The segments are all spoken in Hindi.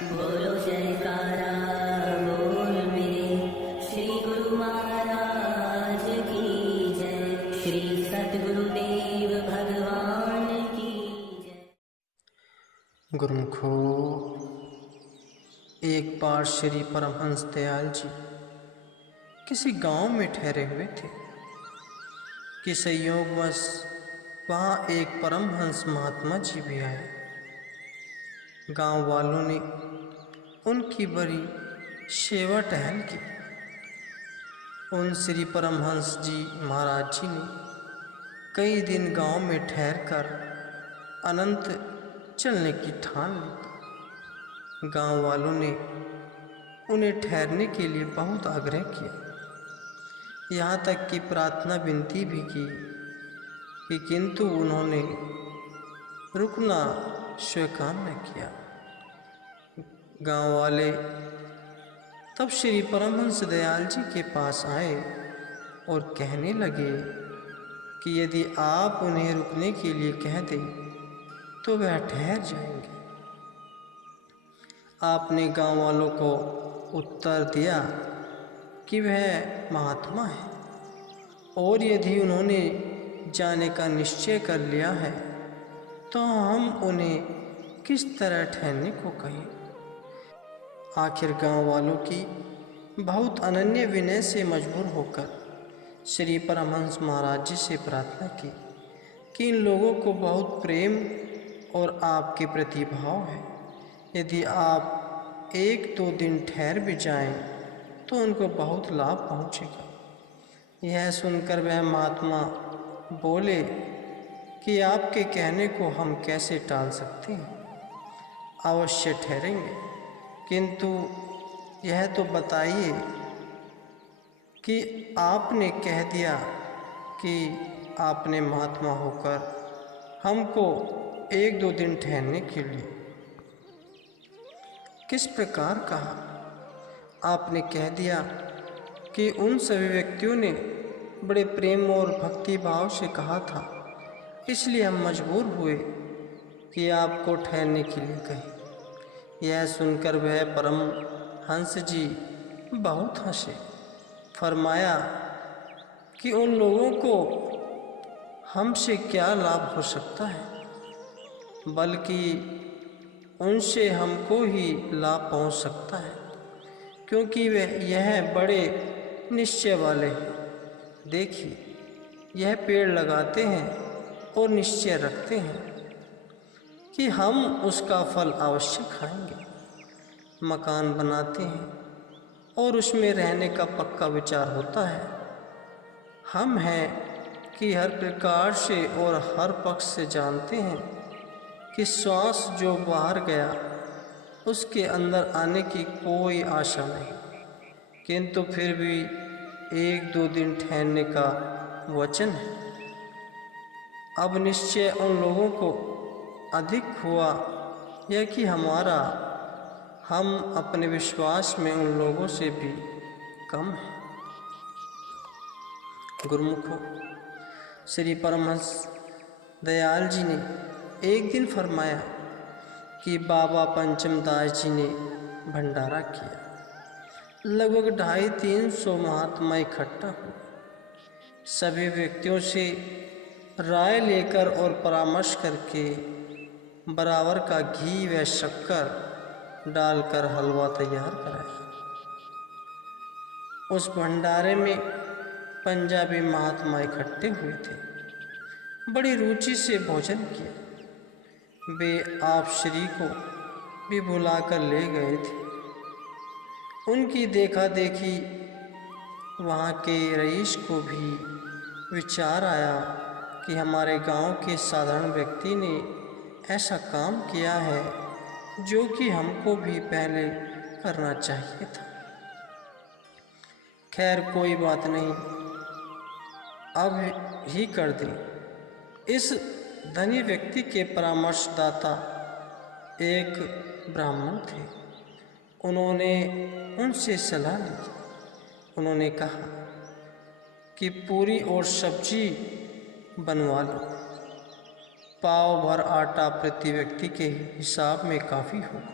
बोलो जयकारा बोल मेरे श्री गुरु महाराज की जय। श्री सतगुरुदेव भगवान की जय। गुरुमुखो, एक बार श्री परमहंस दयाल जी किसी गांव में ठहरे हुए थे कि संयोगवश वहाँ एक परमहंस महात्मा जी भी आए। गांव वालों ने उनकी बड़ी सेवा टहल की। उन श्री परमहंस जी महाराज जी ने कई दिन गांव में ठहरकर अनंत चलने की ठान ली। गांव वालों ने उन्हें ठहरने के लिए बहुत आग्रह किया, यहाँ तक कि प्रार्थना विनती भी की कि किंतु उन्होंने रुकना स्वीकार न किया। गांव वाले तब श्री परमहंस दयाल जी के पास आए और कहने लगे कि यदि आप उन्हें रुकने के लिए कह दें तो वह ठहर जाएंगे। आपने गांव वालों को उत्तर दिया कि वह महात्मा है और यदि उन्होंने जाने का निश्चय कर लिया है तो हम उन्हें किस तरह ठहरने को कहें। आखिर गांव वालों की बहुत अनन्य विनय से मजबूर होकर श्री परमहंस महाराज जी से प्रार्थना की कि इन लोगों को बहुत प्रेम और आपके प्रति भाव है, यदि आप 1-2 दिन ठहर भी जाएं तो उनको बहुत लाभ पहुंचेगा। यह सुनकर वह महात्मा बोले कि आपके कहने को हम कैसे टाल सकते हैं, अवश्य ठहरेंगे, किंतु यह तो बताइए कि आपने कह दिया कि आपने महात्मा होकर हमको 1-2 दिन ठहरने के लिए किस प्रकार कहा। आपने कह दिया कि उन सभी व्यक्तियों ने बड़े प्रेम और भक्ति भाव से कहा था, इसलिए हम मजबूर हुए कि आपको ठहरने के लिए कहें। यह सुनकर वह परम हंस जी बहुत हंसे। फरमाया कि उन लोगों को हमसे क्या लाभ हो सकता है, बल्कि उनसे हमको ही लाभ पहुंच सकता है, क्योंकि वे यह बड़े निश्चय वाले हैं। देखिए, यह पेड़ लगाते हैं और निश्चय रखते हैं कि हम उसका फल अवश्य खाएंगे। मकान बनाते हैं और उसमें रहने का पक्का विचार होता है। हम हैं कि हर प्रकार से और हर पक्ष से जानते हैं कि श्वास जो बाहर गया उसके अंदर आने की कोई आशा नहीं, किंतु फिर भी 1-2 दिन ठहरने का वचन है। अब निश्चय उन लोगों को अधिक हुआ यह कि हम अपने विश्वास में उन लोगों से भी कम हैं। गुरुमुखो, श्री परमहंस दयाल जी ने एक दिन फरमाया कि बाबा पंचम दास जी ने भंडारा किया। लगभग 250-300 महात्मा इकट्ठा हुए। सभी व्यक्तियों से राय लेकर और परामर्श करके बराबर का घी व शक्कर डालकर हलवा तैयार कराया। उस भंडारे में पंजाबी महात्मा इकट्ठे हुए थे। बड़ी रुचि से भोजन किया। वे आप श्री को भी बुलाकर ले गए थे। उनकी देखा देखी वहाँ के रईस को भी विचार आया कि हमारे गांव के साधारण व्यक्ति ने ऐसा काम किया है जो कि हमको भी पहले करना चाहिए था। खैर, कोई बात नहीं, अब ही कर दें। इस धनी व्यक्ति के परामर्शदाता एक ब्राह्मण थे। उन्होंने उनसे सलाह ली। उन्होंने कहा कि पूरी और सब्जी बनवा लो। पाव भर आटा प्रति व्यक्ति के हिसाब में काफ़ी होगा।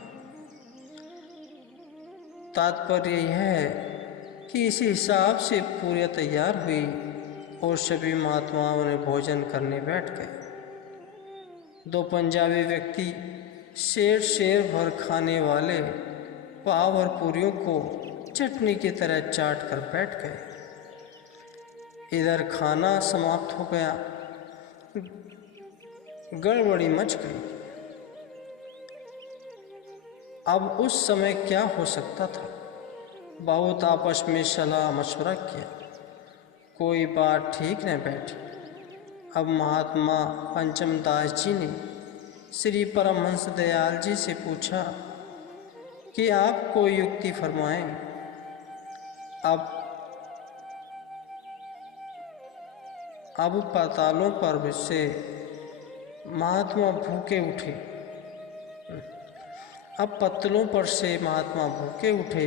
तात्पर्य यह है कि इसी हिसाब से पूरी तैयार हुई और सभी महात्माओं ने भोजन करने बैठ गए। दो पंजाबी व्यक्ति शेर भर खाने वाले पाव और पूरियों को चटनी की तरह चाट कर बैठ गए। इधर खाना समाप्त हो गया, गड़बड़ी मच गई। अब उस समय क्या हो सकता था? बहुत आपस में सलाह मशवरा किया, कोई बात ठीक न बैठी। अब महात्मा पंचम दास जी ने श्री परमहंस दयाल जी से पूछा कि आप कोई युक्ति फरमाएं। अब पातालों पर से महात्मा भूखे उठे। अब पत्तलों पर से महात्मा भूखे उठे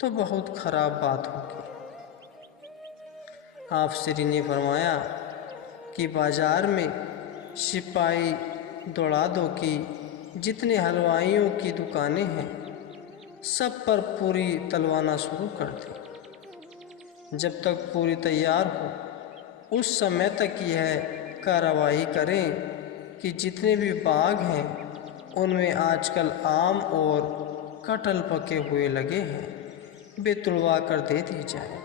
तो बहुत खराब बात होगी। आप श्री ने फरमाया कि बाजार में सिपाही दौड़ा दो कि जितने हलवाइयों की दुकानें हैं सब पर पूरी तलवाना शुरू कर दे। जब तक पूरी तैयार हो उस समय तक यह कार्रवाई करें कि जितने भी बाग हैं उनमें आजकल आम और कटहल पके हुए लगे हैं, वे तुड़वा कर दे दी जाए।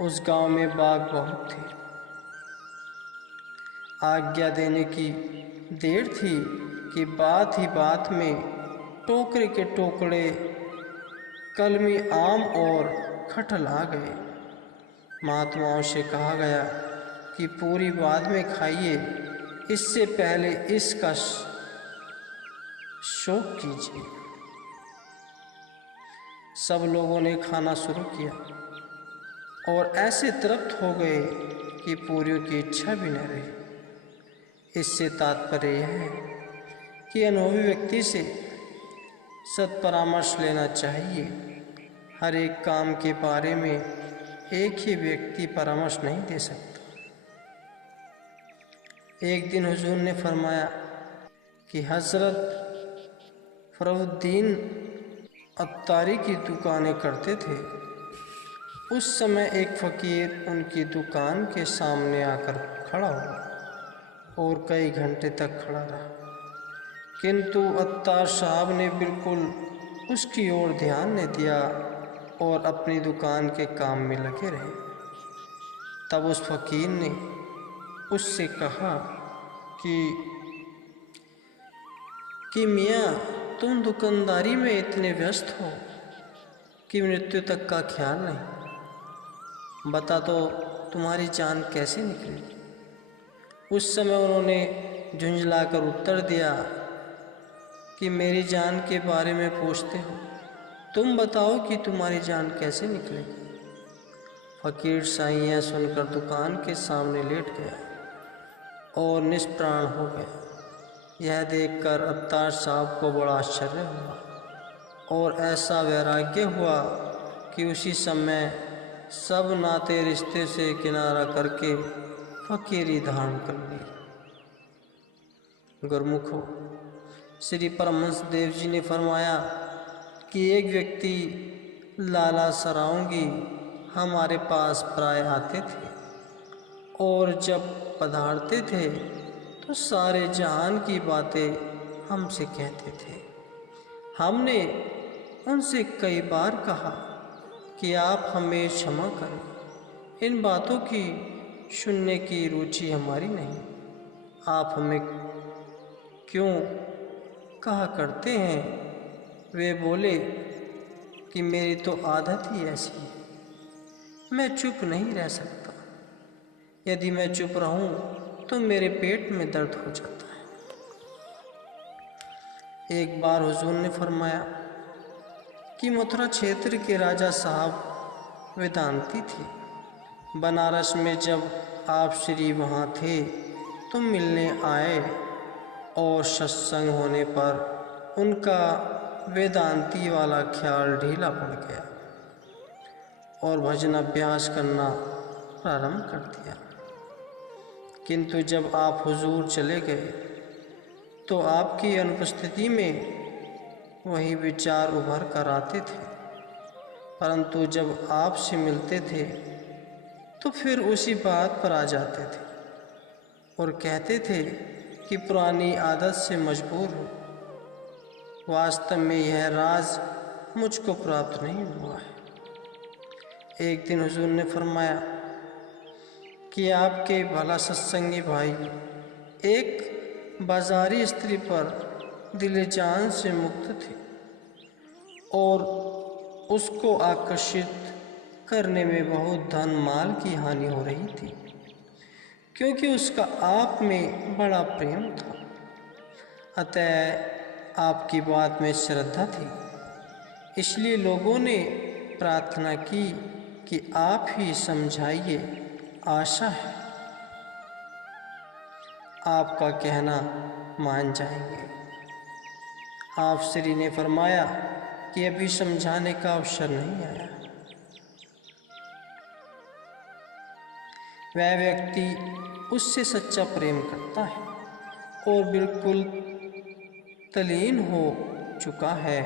उस गांव में बाग बहुत थे। आज्ञा देने की देर थी कि बात ही बात में टोकरे के टोकरे कलमी आम और कटहल आ गए। महात्माओं से कहा गया कि पूरी बाद में खाइए, इससे पहले इसका शौक कीजिए। सब लोगों ने खाना शुरू किया और ऐसे तृप्त हो गए कि पूरियों की इच्छा भी न रही। इससे तात्पर्य यह है कि अनुभवी व्यक्ति से सत्परामर्श लेना चाहिए। हर एक काम के बारे में एक ही व्यक्ति परामर्श नहीं दे सकता। एक दिन हुजूर ने फरमाया कि हज़रत फरुद्दीन अत्तारी की दुकानें करते थे। उस समय एक फ़कीर उनकी दुकान के सामने आकर खड़ा हुआ और कई घंटे तक खड़ा रहा, किंतु अत्तार साहब ने बिल्कुल उसकी ओर ध्यान न दिया और अपनी दुकान के काम में लगे रहे। तब उस फ़कीर ने उससे कहा कि मियाँ, तुम दुकानदारी में इतने व्यस्त हो कि मृत्यु तक का ख्याल नहीं। बता तो तुम्हारी जान कैसे निकलेगी? उस समय उन्होंने झुंझलाकर उत्तर दिया कि मेरी जान के बारे में पूछते हो, तुम बताओ कि तुम्हारी जान कैसे निकलेगी। फ़कीर साईं यह सुनकर दुकान के सामने लेट गया और निष्प्राण हो गया। यह देखकर अत्तार साहब को बड़ा आश्चर्य हुआ और ऐसा वैराग्य हुआ कि उसी समय सब नाते रिश्ते से किनारा करके फ़कीरी धारण कर ली। गुरुमुखो, श्री परमहंस देव जी ने फरमाया कि एक व्यक्ति लाला सराउंगी हमारे पास प्राय आते थे और जब पधारते थे तो सारे जहान की बातें हमसे कहते थे। हमने उनसे कई बार कहा कि आप हमें क्षमा करें, इन बातों की सुनने की रुचि हमारी नहीं। आप हमें क्यों कहा करते हैं? वे बोले कि मेरी तो आदत ही ऐसी है, मैं चुप नहीं रह सकता। यदि मैं चुप रहूं तो मेरे पेट में दर्द हो जाता है। एक बार हुजूर ने फरमाया कि मथुरा क्षेत्र के राजा साहब वेदांती थे। बनारस में जब आप श्री वहाँ थे तो मिलने आए और सत्संग होने पर उनका वेदांती वाला ख्याल ढीला पड़ गया और भजन अभ्यास करना प्रारंभ कर दिया। किंतु जब आप हुजूर चले गए तो आपकी अनुपस्थिति में वही विचार उभर कर आते थे, परंतु जब आपसे मिलते थे तो फिर उसी बात पर आ जाते थे और कहते थे कि पुरानी आदत से मजबूर हो। वास्तव में यह राज मुझको प्राप्त नहीं हुआ है। एक दिन हुजूर ने फरमाया कि आपके भला सत्संगी भाई एक बाजारी स्त्री पर दिल जान से मुक्त थे और उसको आकर्षित करने में बहुत धन माल की हानि हो रही थी, क्योंकि उसका आप में बड़ा प्रेम था। अतः आपकी बात में श्रद्धा थी, इसलिए लोगों ने प्रार्थना की कि आप ही समझाइए, आशा है आपका कहना मान जाएंगे। आप श्री ने फरमाया कि अभी समझाने का अवसर नहीं आया। वह व्यक्ति उससे सच्चा प्रेम करता है और बिल्कुल तल्लीन हो चुका है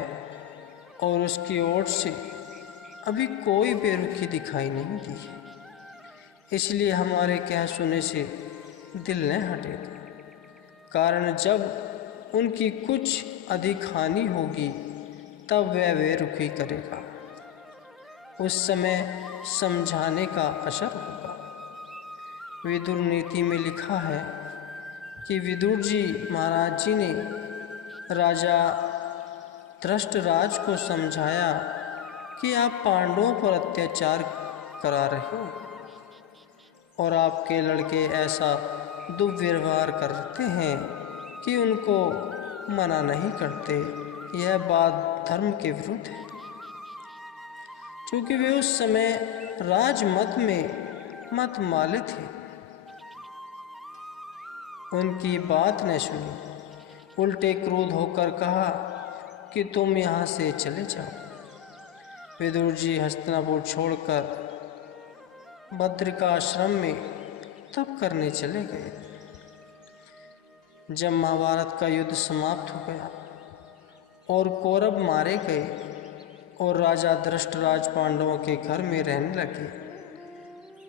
और उसकी ओर से अभी कोई बेरुखी दिखाई नहीं दी है, इसलिए हमारे कह सुने से दिल न हटेगा। कारण जब उनकी कुछ अधिक हानि होगी तब वह बेरुखी करेगा, उस समय समझाने का असर होगा। विदुर नीति में लिखा है कि विदुर जी महाराज जी ने राजा धृष्टराज को समझाया कि आप पांडवों पर अत्याचार करा रहे हो और आपके लड़के ऐसा दुर्व्यवहार करते हैं कि उनको मना नहीं करते। यह बात धर्म के विरुद्ध है, क्योंकि वे उस समय राजमत में मत माले थे। उनकी बात न सुनी, उल्टे क्रोध होकर कहा कि तुम यहाँ से चले जाओ। विदुर जी हस्तिनापुर छोड़कर बद्रिकाश्रम में तप करने चले गए। जब महाभारत का युद्ध समाप्त हो गया और कौरव मारे गए और राजा धृष्टराज पांडवों के घर में रहने लगे,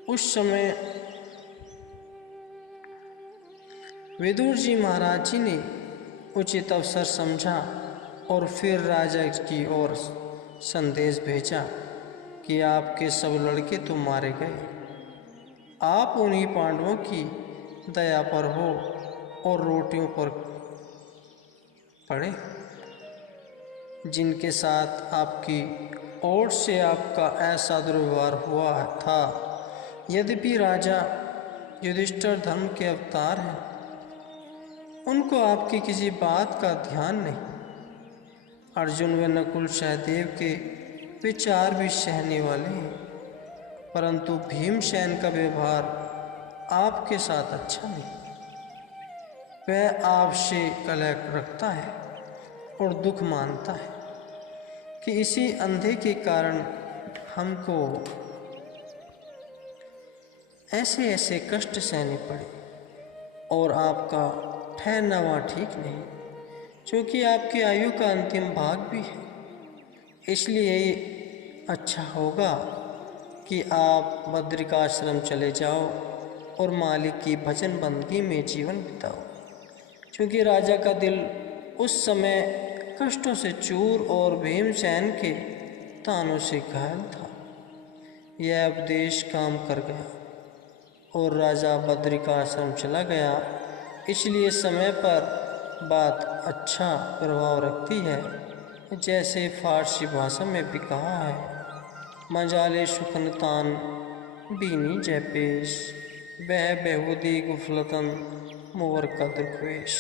उस समय विदुर जी महाराज जी ने उचित अवसर समझा और फिर राजा की ओर संदेश भेजा कि आपके सब लड़के तो मारे गए, आप उन्हीं पांडवों की दया पर हो और रोटियों पर पड़े जिनके साथ आपकी ओर से आपका ऐसा दुर्व्यवहार हुआ था। यद्यपि राजा युधिष्ठिर धर्म के अवतार हैं, उनको आपकी किसी बात का ध्यान नहीं। अर्जुन व नकुल सहदेव के विचार भी सहने वाले हैं, परंतु भीमसेन का व्यवहार आपके साथ अच्छा नहीं। वह आपसे कलह रखता है और दुख मानता है कि इसी अंधे के कारण हमको ऐसे ऐसे कष्ट सहने पड़े और आपका ठहरना वहाँ ठीक नहीं, क्योंकि आपकी आयु का अंतिम भाग भी है। इसलिए अच्छा होगा कि आप बद्रिकाश्रम चले जाओ और मालिक की भजन बंदगी में जीवन बिताओ, क्योंकि राजा का दिल उस समय कष्टों से चूर और भीमसेन के तानों से घायल था। यह उपदेश काम कर गया और राजा बद्रिकाश्रम चला गया। इसलिए समय पर बात अच्छा प्रभाव रखती है, जैसे फारसी भाषा में भी कहा है, मजाले सुखनतान बीनी जयपेश बह बेहूदी गुफलतन मुवर का दुर्वेश।